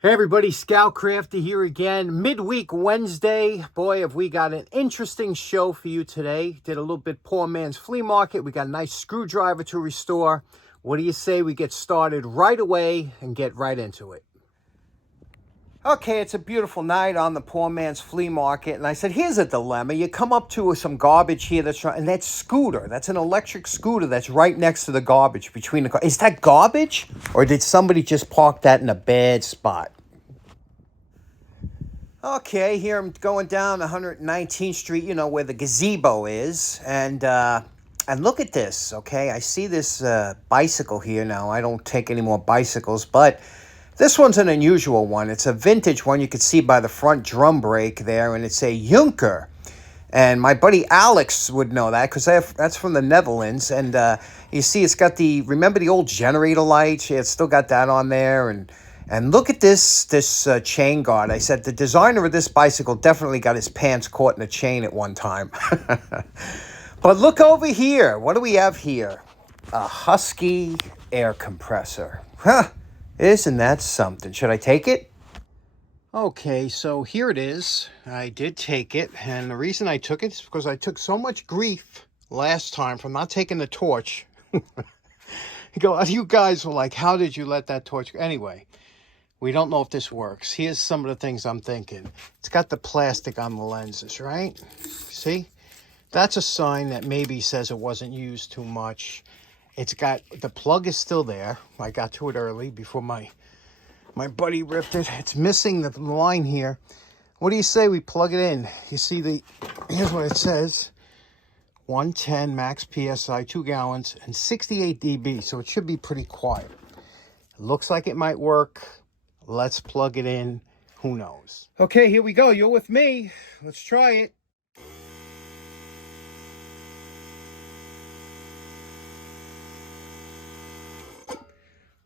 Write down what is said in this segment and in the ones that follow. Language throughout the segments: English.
Hey everybody, Scout Crafty here again. Midweek Wednesday. Boy, have we got an interesting show for you today. Did a little bit poor man's flea market. We got a nice screwdriver to restore. What do you say we get started right away and get right into it? Okay, it's a beautiful night on the poor man's flea market, and I said, here's a dilemma. You come up to some garbage here and that scooter, that's an electric scooter that's right next to the garbage between the cars. Is that garbage, or did somebody just park that in a bad spot? Okay, here I'm going down 119th Street, you know, where the gazebo is, and look at this, okay? I see this bicycle here now. I don't take any more bicycles, but this one's an unusual one. It's a vintage one. You can see by the front drum brake there, and it's a Junker. And my buddy Alex would know that because that's from the Netherlands. And you see it's got remember the old generator lights? Yeah, it's still got that on there. And look at this chain guard. I said the designer of this bicycle definitely got his pants caught in a chain at one time. But look over here. What do we have here? A Husky air compressor. Huh. Isn't that something? Should I take it? Okay, so here it is. I did take it, and the reason I took it is because I took so much grief last time from not taking the torch. You guys were like, how did you let that torch go? Anyway, we don't know if this works. Here's some of the things I'm thinking. It's got the plastic on the lenses, right? See? That's a sign that maybe says it wasn't used too much. It's got, the plug is still there. I got to it early before my buddy ripped it. It's missing the line here. What do you say we plug it in? You see here's what it says. 110 max PSI, 2 gallons, and 68 dB. So it should be pretty quiet. It looks like it might work. Let's plug it in. Who knows? Okay, here we go. You're with me. Let's try it.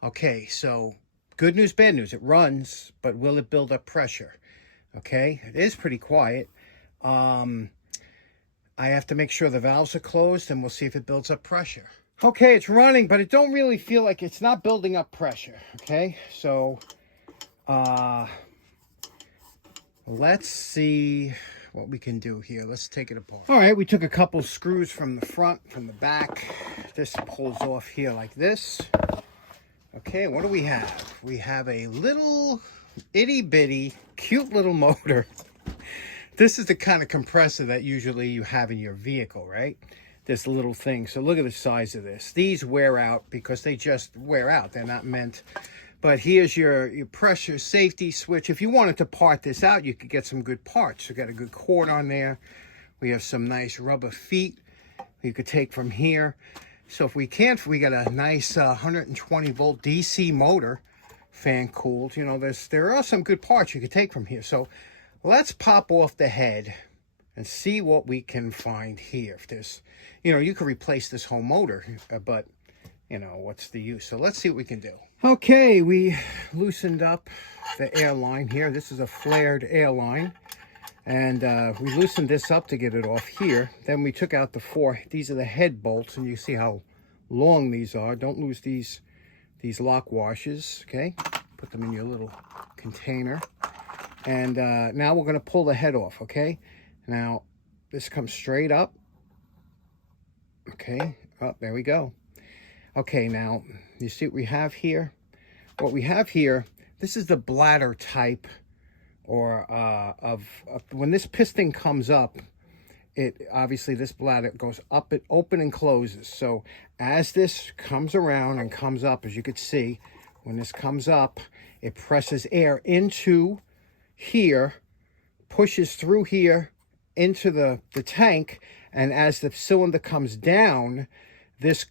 Okay, so good news, bad news. It runs, but will it build up pressure? Okay, it is pretty quiet. I have to make sure the valves are closed, and we'll see if it builds up pressure. Okay, it's running, but it don't really feel like it's not building up pressure. Okay, so let's see what we can do here. Let's take it apart. All right, we took a couple screws from the front, from the back. This pulls off here like this. Okay, what do we have? We have a little itty-bitty, cute little motor. This is the kind of compressor that usually you have in your vehicle, right? This little thing. So look at the size of this. These wear out because they just wear out. They're not meant. But here's your pressure safety switch. If you wanted to part this out, you could get some good parts. You got a good cord on there. We have some nice rubber feet you could take from here. So if we can't, we got a nice 120 volt DC motor, fan cooled. You know, there are some good parts you could take from here. So let's pop off the head and see what we can find here. If there's, you know, you could replace this whole motor, but you know, what's the use? So let's see what we can do. Okay, we loosened up the air line here. This is a flared air line. And we loosened this up to get it off here. Then we took out these are the head bolts, and you see how long these are. Don't lose these lock washers, okay? Put them in your little container. And now we're gonna pull the head off, okay? Now, this comes straight up. Okay, oh, there we go. Okay, now, you see what we have here? What we have here, this is the bladder type, or when this piston comes up, obviously this bladder goes up, it open and closes. So as this comes around and comes up, as you could see, when this comes up, it presses air into here, pushes through here into the tank, and as the cylinder comes down, this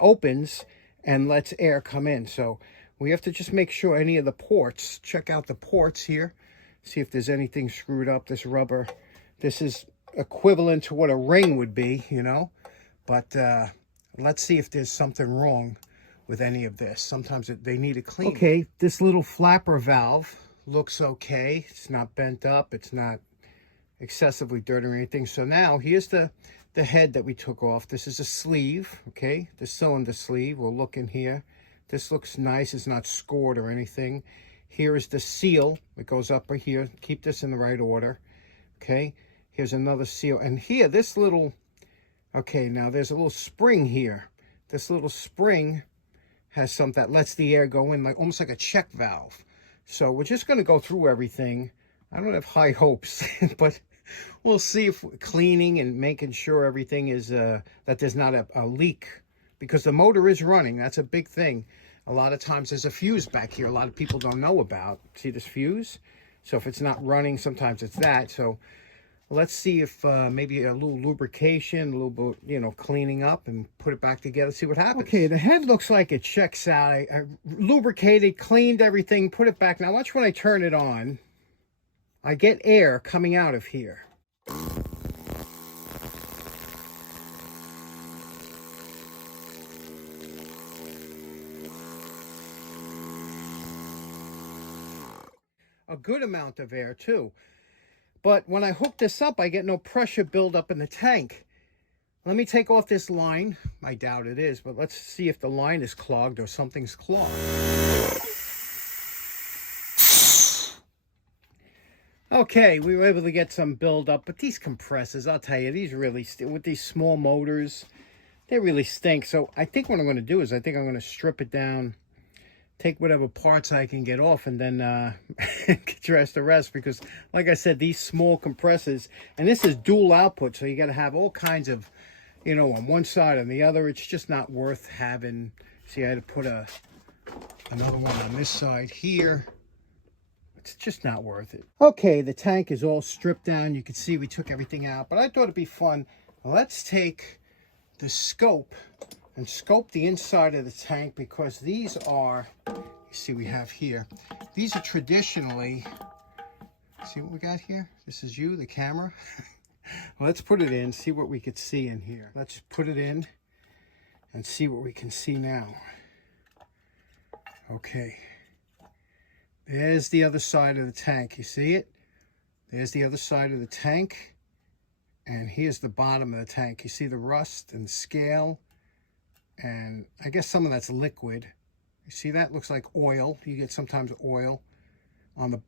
opens and lets air come in. So we have to just make sure any of the ports, check out the ports here, see if there's anything screwed up. This rubber, this is equivalent to what a ring would be, you know, but let's see if there's something wrong with any of this. Sometimes they need a clean. Okay, this little flapper valve looks okay. It's not bent up. It's not excessively dirty or anything. So now here's the head that we took off. This is a sleeve, okay, the cylinder sleeve. We'll look in here This looks nice. It's not scored or anything. Here is the seal. It goes up right here. Keep this in the right order. Okay. Here's another seal. And here, this little, okay, now there's a little spring here. This little spring has something that lets the air go in, like almost like a check valve. So we're just going to go through everything. I don't have high hopes, but we'll see if cleaning and making sure everything is, that there's not a leak, because the motor is running. That's a big thing. A lot of times there's a fuse back here a lot of people don't know about. See this fuse? So if it's not running, sometimes it's that. So let's see if maybe a little lubrication, a little bit, you know, cleaning up and put it back together, see what happens. Okay, the head looks like it checks out. I lubricated, cleaned everything, put it back. Now watch when I turn it on. I get air coming out of here. A good amount of air too. But when I hook this up, I get no pressure buildup in the tank. Let me take off this line. I doubt it is, but let's see if the line is clogged or something's clogged. Okay, we were able to get some buildup, but these compressors, I'll tell you, these really, with these small motors, they really stink. So I think what I'm going to do is I think I'm going to strip it down, take whatever parts I can get off, and then dress the rest, because like I said, these small compressors, and this is dual output, so you got to have all kinds of, you know, on one side and the other. It's just not worth having. See, I had to put another one on this side here. It's just not worth it. Okay, the tank is all stripped down. You can see we took everything out, but I thought it'd be fun. Let's take the scope and scope the inside of the tank, because these are, you see we have here, these are traditionally, see what we got here? This is you, the camera. Let's put it in, see what we could see in here. Let's put it in and see what we can see now. Okay. There's the other side of the tank. You see it? There's the other side of the tank. And here's the bottom of the tank. You see the rust and the scale. And I guess some of that's liquid. You see that? Looks like oil. You get sometimes oil.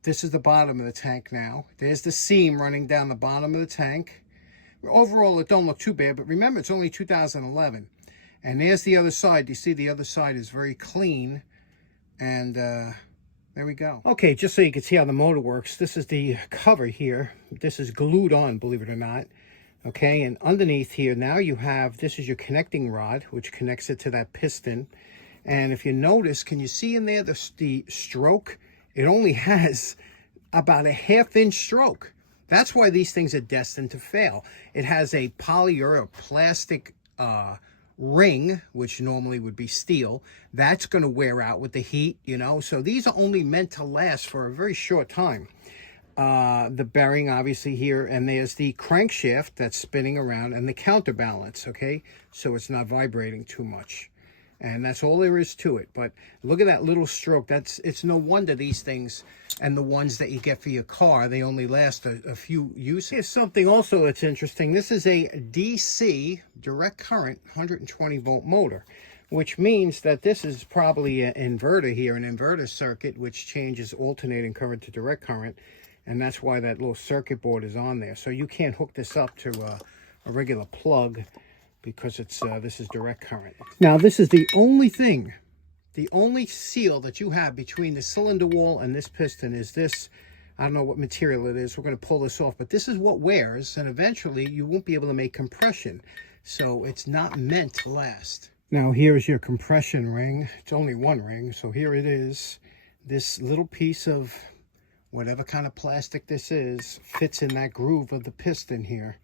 This is the bottom of the tank now. There's the seam running down the bottom of the tank. Overall, it don't look too bad. But remember, it's only 2011. And there's the other side. You see the other side is very clean. And there we go. Okay, just so you can see how the motor works, this is the cover here. This is glued on, believe it or not. Okay, and underneath here, now you have, this is your connecting rod, which connects it to that piston. And if you notice, can you see in there the stroke? It only has about a ½ inch stroke. That's why these things are destined to fail. It has a poly or a plastic ring, which normally would be steel. That's going to wear out with the heat, you know. So these are only meant to last for a very short time. The bearing obviously here, and there's the crankshaft that's spinning around, and the counterbalance, okay, so it's not vibrating too much. And that's all there is to it. But look at that little stroke. It's no wonder these things, and the ones that you get for your car, they only last a few uses. Here's something also that's interesting. This is a DC, direct current, 120 volt motor, which means that this is probably an inverter here, an inverter circuit, which changes alternating current to direct current. And that's why that little circuit board is on there. So you can't hook this up to a regular plug, because it's this is direct current. Now this is the only thing, the only seal that you have between the cylinder wall and this piston is this. I don't know what material it is. We're going to pull this off, but this is what wears, and eventually you won't be able to make compression. So it's not meant to last. Now here is your compression ring. It's only one ring, so here it is. This little piece of whatever kind of plastic this is fits in that groove of the piston here.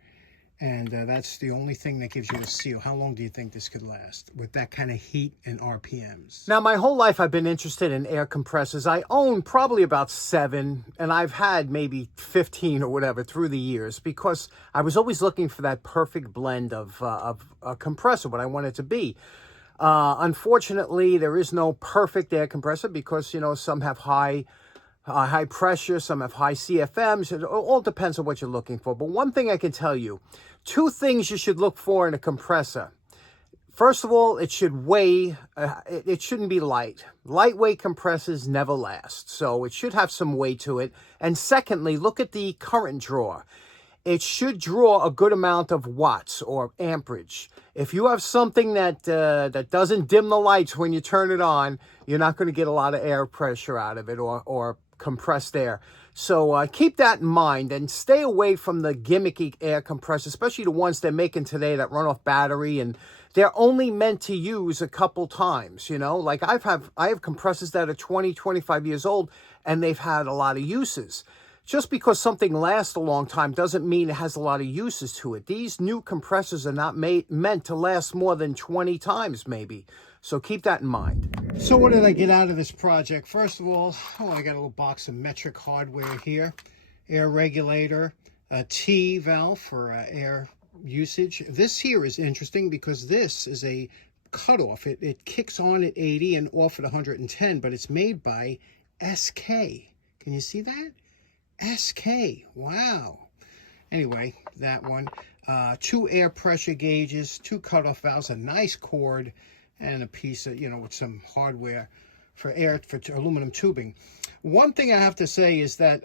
And that's the only thing that gives you a seal. How long do you think this could last with that kind of heat and RPMs? Now, my whole life I've been interested in air compressors. I own probably about 7, and I've had maybe 15 or whatever through the years, because I was always looking for that perfect blend of a compressor, what I want it to be. Unfortunately, there is no perfect air compressor, because, you know, some have high pressure, some have high CFMs. It all depends on what you're looking for. But one thing I can tell you, 2 things you should look for in a compressor. First of all, it should weigh, it shouldn't be light. Lightweight compressors never last, so it should have some weight to it. And secondly, look at the current draw. It should draw a good amount of watts or amperage. If you have something that that doesn't dim the lights when you turn it on, you're not going to get a lot of air pressure out of it or compressed air. So keep that in mind and stay away from the gimmicky air compressors, especially the ones they're making today that run off battery, and they're only meant to use a couple times, you know. Like I have compressors that are 20, 25 years old, and they've had a lot of uses. Just because something lasts a long time doesn't mean it has a lot of uses to it. These new compressors are not meant to last more than 20 times maybe. So keep that in mind. So what did I get out of this project? First of all, I got a little box of metric hardware here. Air regulator, a T valve for air usage. This here is interesting because this is a cutoff. It kicks on at 80 and off at 110, but it's made by SK. Can you see that? SK. Wow. Anyway, that one. 2 air pressure gauges, 2 cutoff valves, a nice cord, and a piece of, with some hardware for aluminum tubing. One thing I have to say is that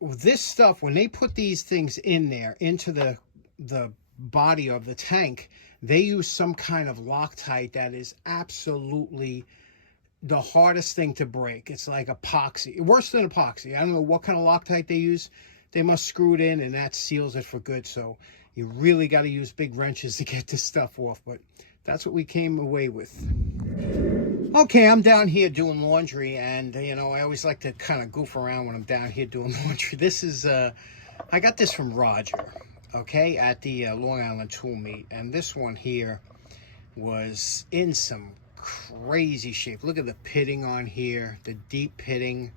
this stuff, when they put these things in there, into the body of the tank, they use some kind of Loctite that is absolutely the hardest thing to break. It's like epoxy, worse than epoxy. I don't know what kind of Loctite they use. They must screw it in, and that seals it for good. So you really got to use big wrenches to get this stuff off. But that's what we came away with. Okay, I'm down here doing laundry, and I always like to kind of goof around when I'm down here doing laundry. This is I got this from Roger, okay, at the Long Island Tool Meet, and this one here was in some crazy shape. Look at the pitting on here, the deep pitting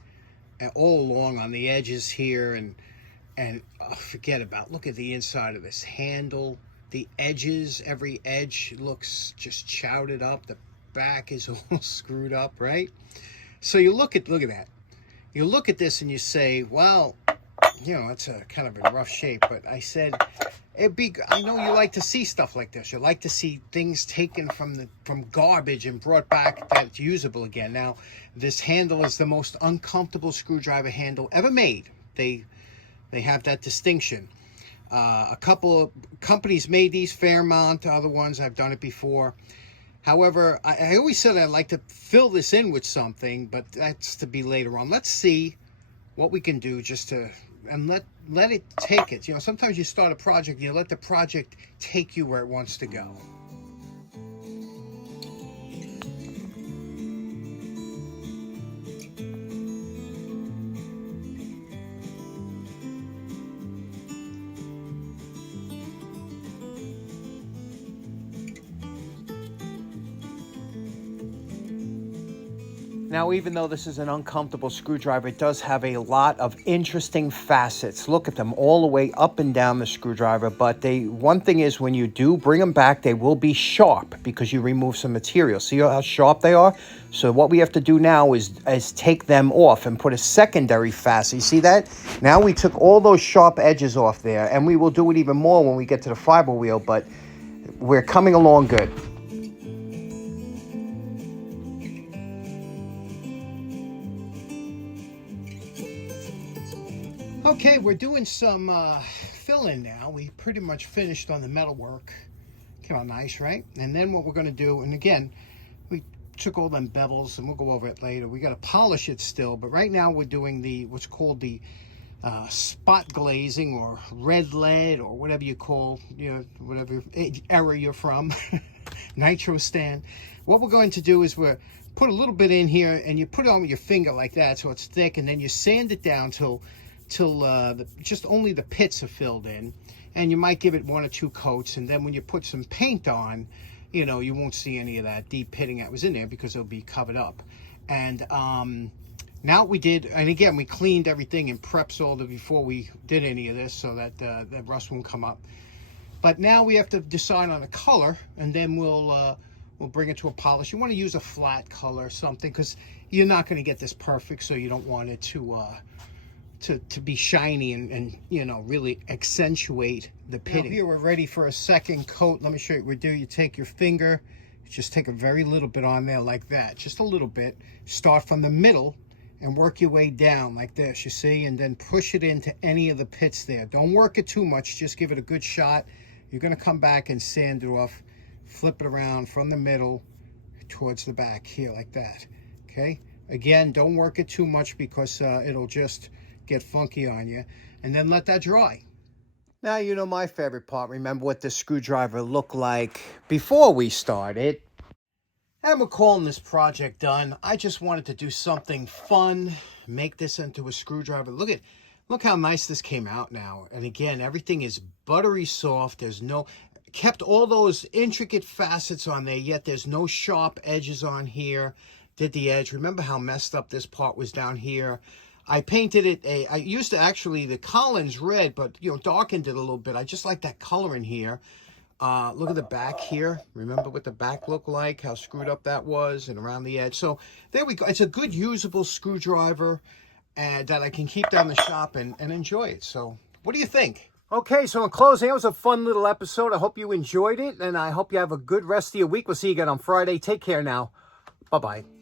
all along on the edges here, and forget about, look at the inside of this handle. The edges, every edge looks just chowed up. The back is all screwed up, right? So you look at that. You look at this and you say, well, it's a kind of in rough shape. But I said, I know you like to see stuff like this. You like to see things taken from garbage and brought back that's usable again. Now, this handle is the most uncomfortable screwdriver handle ever made. They have that distinction. A couple of companies made these, Fairmont, other ones, I've done it before. However, I always said I'd like to fill this in with something, but that's to be later on. Let's see what we can do and let it take it. Sometimes you start a project, you let the project take you where it wants to go. Now, even though this is an uncomfortable screwdriver, it does have a lot of interesting facets. Look at them all the way up and down the screwdriver. But one thing is, when you do bring them back, they will be sharp because you remove some material. See how sharp they are? So what we have to do now is take them off and put a secondary facet. You see that? Now we took all those sharp edges off there, and we will do it even more when we get to the fiber wheel, but we're coming along good. Okay, we're doing some fill-in now. We pretty much finished on the metal work. Came out nice, right? And then what we're going to do, and again, we took all them bevels, and we'll go over it later. We got to polish it still, but right now we're doing what's called the spot glazing, or red lead, or whatever you call, whatever era you're from, nitro stand. What we're going to do is we're put a little bit in here, and you put it on with your finger like that so it's thick, and then you sand it down till just only the pits are filled in, and you might give it 1 or 2 coats, and then when you put some paint on, you won't see any of that deep pitting that was in there because it'll be covered up. And now we did, and again, we cleaned everything and prepped all before we did any of this so that the rust won't come up. But now we have to decide on a color, and then we'll bring it to a polish. You want to use a flat color or something, because you're not going to get this perfect, so you don't want it to be shiny and you know, really accentuate the pitting. Now here we're ready for a second coat. Let me show you what we do. You take your finger, just take a very little bit on there like that, just a little bit. Start from the middle and work your way down like this, you see, and then push it into any of the pits there. Don't work it too much, just give it a good shot. You're gonna come back and sand it off, flip it around from the middle towards the back here like that, okay? Again, don't work it too much because it'll just get funky on you, and then let that dry. Now, you know my favorite part. Remember what the screwdriver looked like before we started. And we're calling this project done. I just wanted to do something fun, make this into a screwdriver. Look how nice this came out now. And again, everything is buttery soft. There's no, kept all those intricate facets on there, yet there's no sharp edges on here. Did the edge. Remember how messed up this part was down here? I painted it I used to actually, the Collins red, but you know, darkened it a little bit. I just like that color in here. Look at the back here. Remember what the back looked like, how screwed up that was, and around the edge. So there we go. It's a good usable screwdriver and that I can keep down the shop and enjoy it. So what do you think? Okay, so in closing, it was a fun little episode. I hope you enjoyed it, and I hope you have a good rest of your week. We'll see you again on Friday. Take care now. Bye-bye.